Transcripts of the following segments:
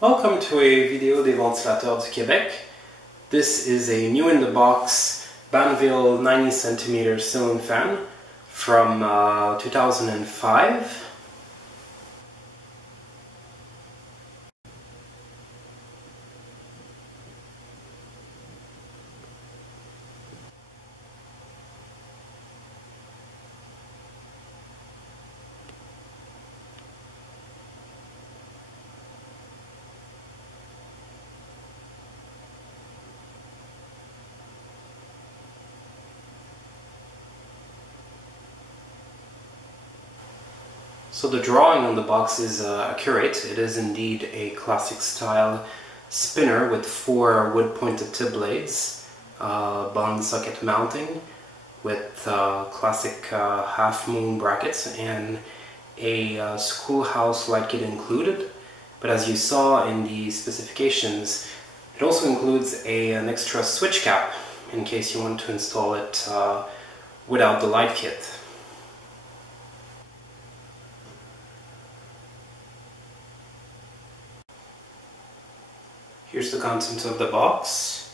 Welcome to a video des Ventilateurs du Québec. This is a new in the box Banvil 90 cm ceiling fan from 2005. So the drawing on the box is accurate. It is indeed a classic style spinner with 4 wood pointed tip blades, bond socket mounting with classic half moon brackets and a schoolhouse light kit included. But as you saw in the specifications, it also includes an extra switch cap in case you want to install it without the light kit. Here's the contents of the box.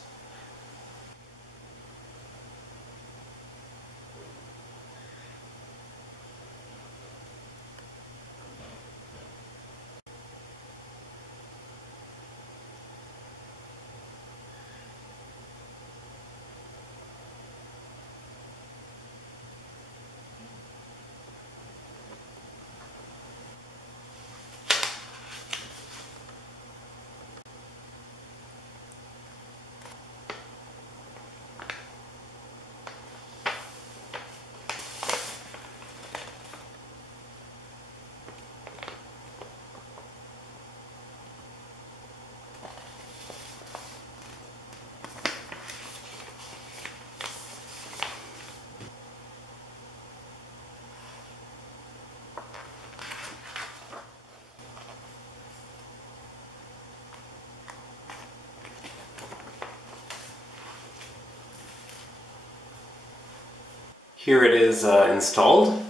Here it is installed.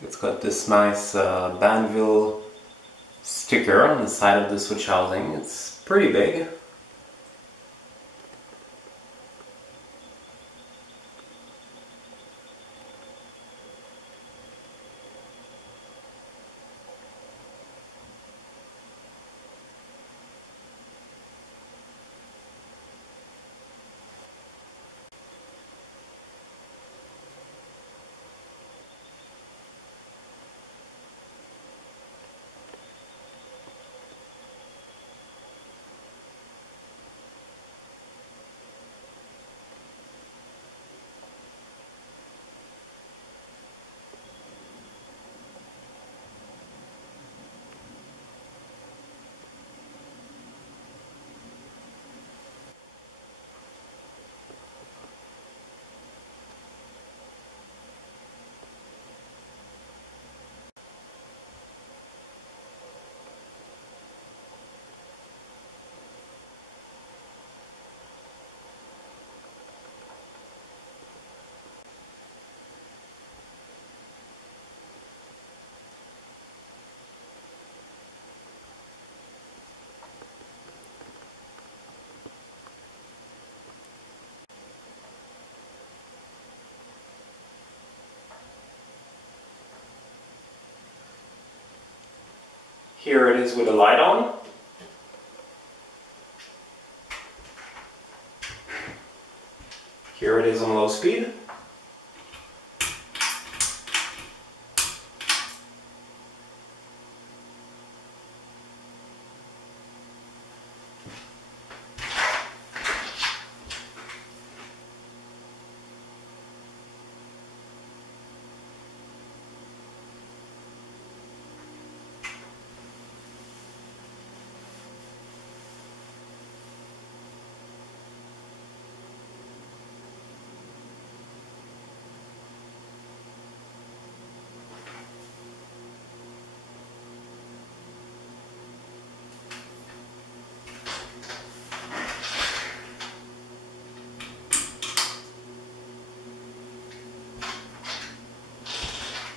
It's got this nice Banvil sticker on the side of the switch housing. It's pretty big. Here it is with a light on. Here it is on low speed.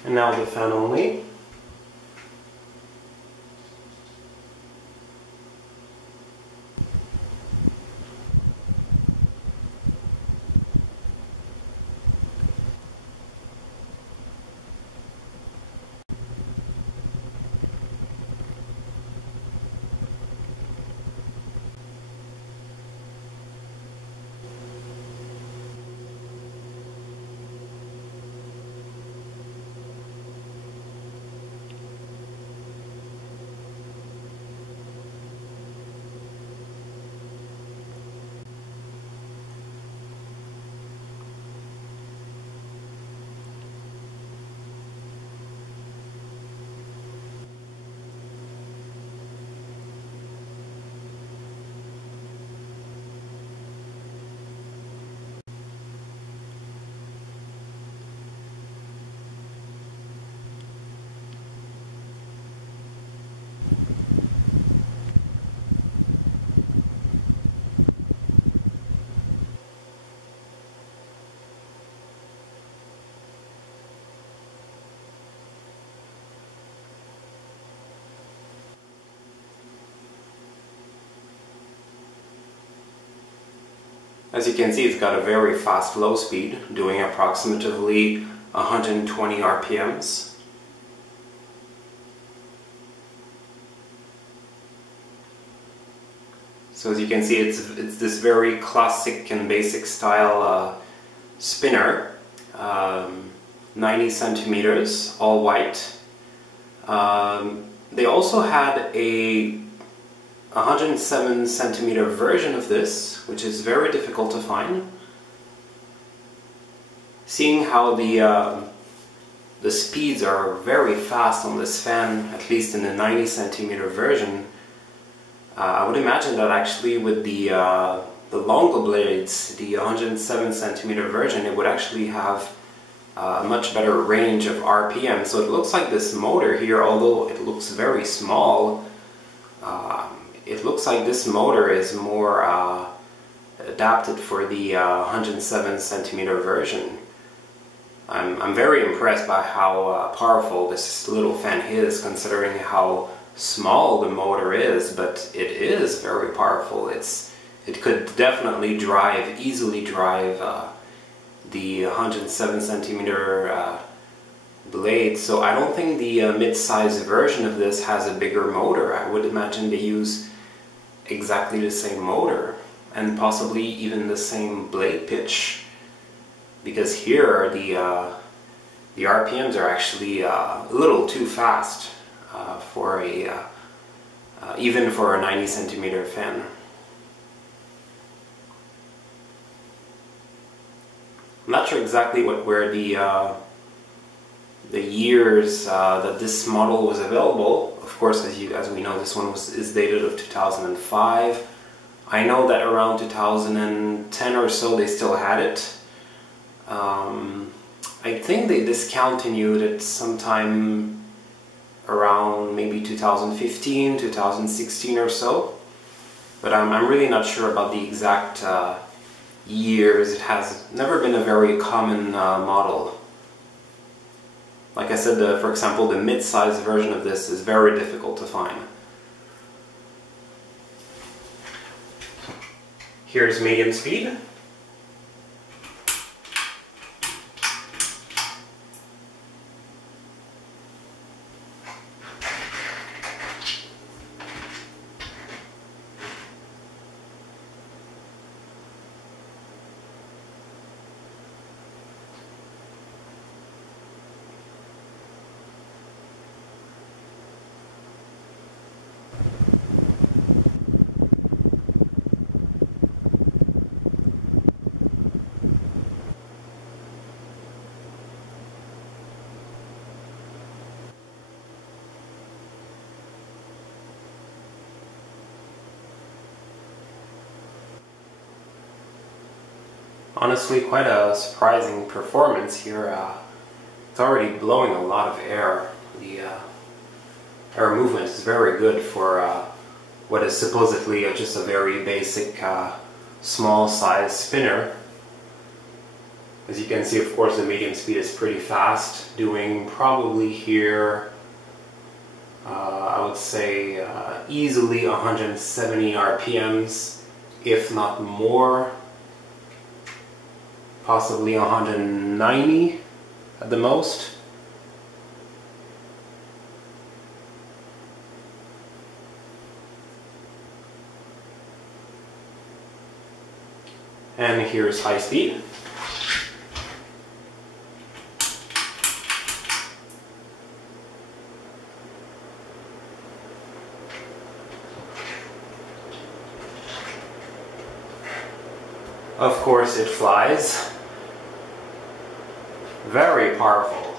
And now the fan only. As you can see, it's got a very fast low speed, doing approximately 120 RPMs. So as you can see, it's this very classic and basic style spinner, 90 centimeters, all white. They also had a 107 centimeter version of this, which is very difficult to find. Seeing how the speeds are very fast on this fan, at least in the 90 centimeter version, I would imagine that actually with the longer blades, the 107 centimeter version, it would actually have a much better range of RPM. So it looks like this motor here, although it looks very small, it looks like this motor is more adapted for the 107 centimeter version. I'm very impressed by how powerful this little fan is, considering how small the motor is, but it is very powerful. It could definitely easily drive the 107 centimeter blade. So I don't think the mid-size version of this has a bigger motor. I would imagine they use exactly the same motor and possibly even the same blade pitch, because here the RPMs are actually a little too fast for even for a 90 centimeter fan. I'm not sure exactly what were the years that this model was available. Of course, as we know, this one is dated of 2005. I know that around 2010 or so they still had it. I think they discontinued it sometime around maybe 2015, 2016 or so, but I'm really not sure about the exact years. It has never been a very common model. Like I said, for example, the mid-size version of this is very difficult to find. Here's medium speed. Honestly, quite a surprising performance here. It's already blowing a lot of air. The air movement is very good for what is supposedly just a very basic small size spinner. As you can see, of course, the medium speed is pretty fast, doing probably here I would say easily 170 RPMs, if not more. Possibly 190 at the most. And here's high speed. Of course it flies. Very powerful,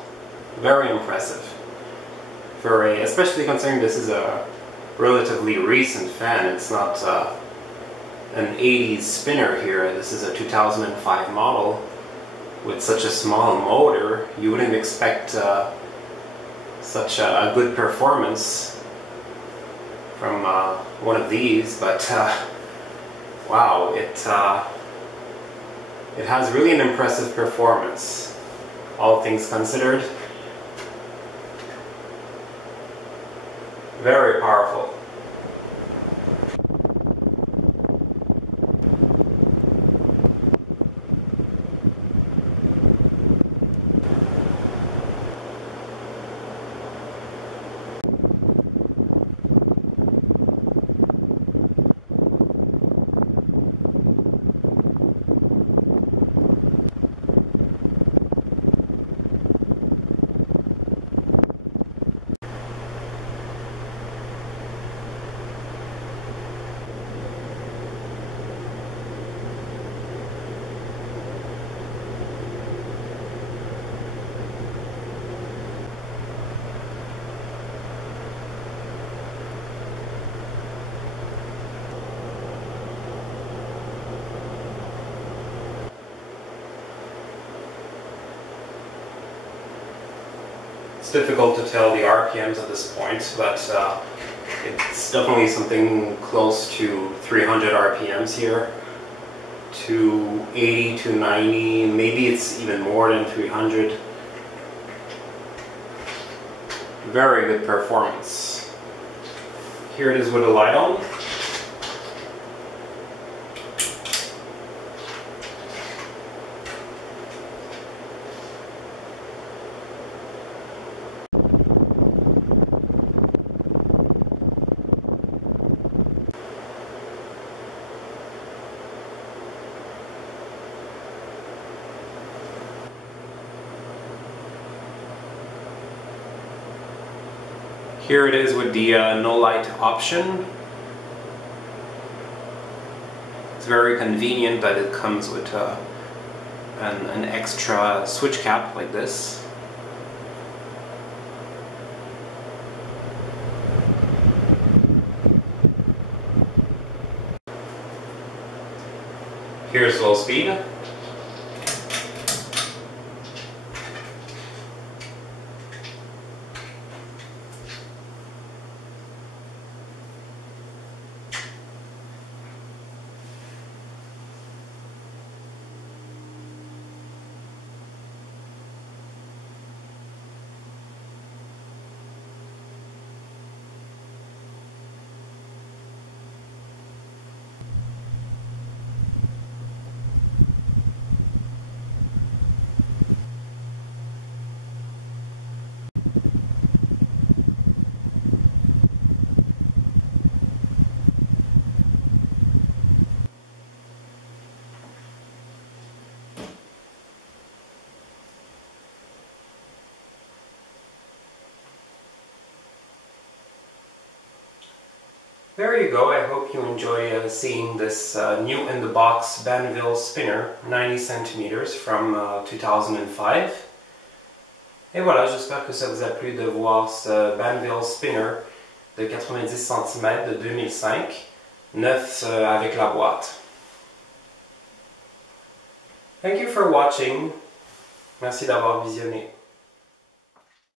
very impressive. Especially considering this is a relatively recent fan. It's not an 80s spinner here. This is a 2005 model with such a small motor. You wouldn't expect such a good performance from one of these, but wow, it has really an impressive performance. All things considered, very powerful. It's difficult to tell the RPMs at this point, but it's definitely something close to 300 RPMs here, to 80 to 90, maybe it's even more than 300. Very good performance. Here it is with the light on. Here it is with the no light option. It's very convenient that it comes with an extra switch cap like this. Here's low speed. There you go, I hope you enjoy seeing this new in the box Banvil spinner, 90 cm from 2005. Et voilà, j'espère que ça vous a plu de voir ce Banvil spinner de 90 cm de 2005, neuf avec la boîte. Thank you for watching. Merci d'avoir visionné.